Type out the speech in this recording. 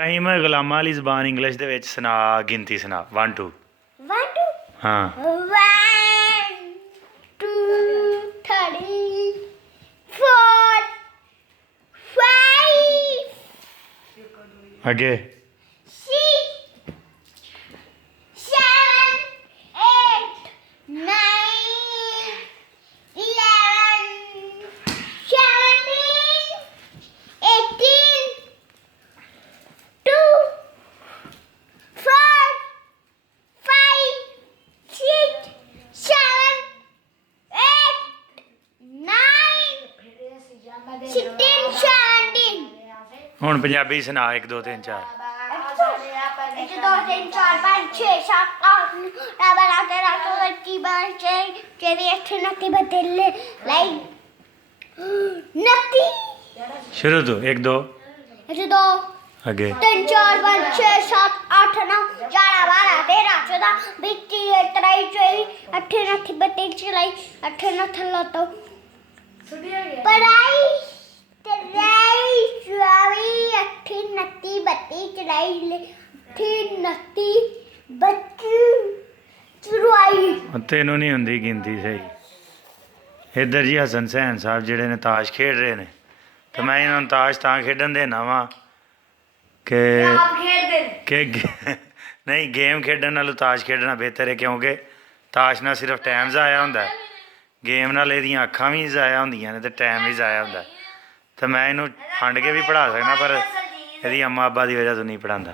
Time है गुलामा वाली जबान इंग्लिश दे विच सुना गिनती सुना 1 2 1 2 हाँ 1 2 3 4 5 आगे 6 7 8 9 11 17 18 2 4 5 6 7 8 9 16 17 हुण पंजाबी सुना 1 2 3 4 1 2 3 4 5 6 7 8 9 10 11 12 13 14 15 16 शुरू तो 1 2 2 आगे 3 4 5 6 7 8 9 11 12 13 14 20 23 24 28 29 30 31 32 पढ़ाई 23 24 28 29 30 32 चौराई तेनों नहीं होंदी गिनती सही इधर जी हसन सैन साहब जिहड़े ने ताश खेड रहे ने तो मैं इन्होंने ताश तां खेडन देना वा कि नहीं गेम खेडन नालों ताश खेडना बेहतर है क्योंकि ताश नाल सिर्फ टाइम ज़ाया होंदा है गेम नाल इहदियां अक्खां भी ज़ाया होंदियां ने ते टाइम भी ज़ाया होंदा है तो मैं इनू फंड के भी पढ़ा सकना पर ਇਹਦੀ अम्मा अब्बा की वजह तो नहीं पढ़ाता।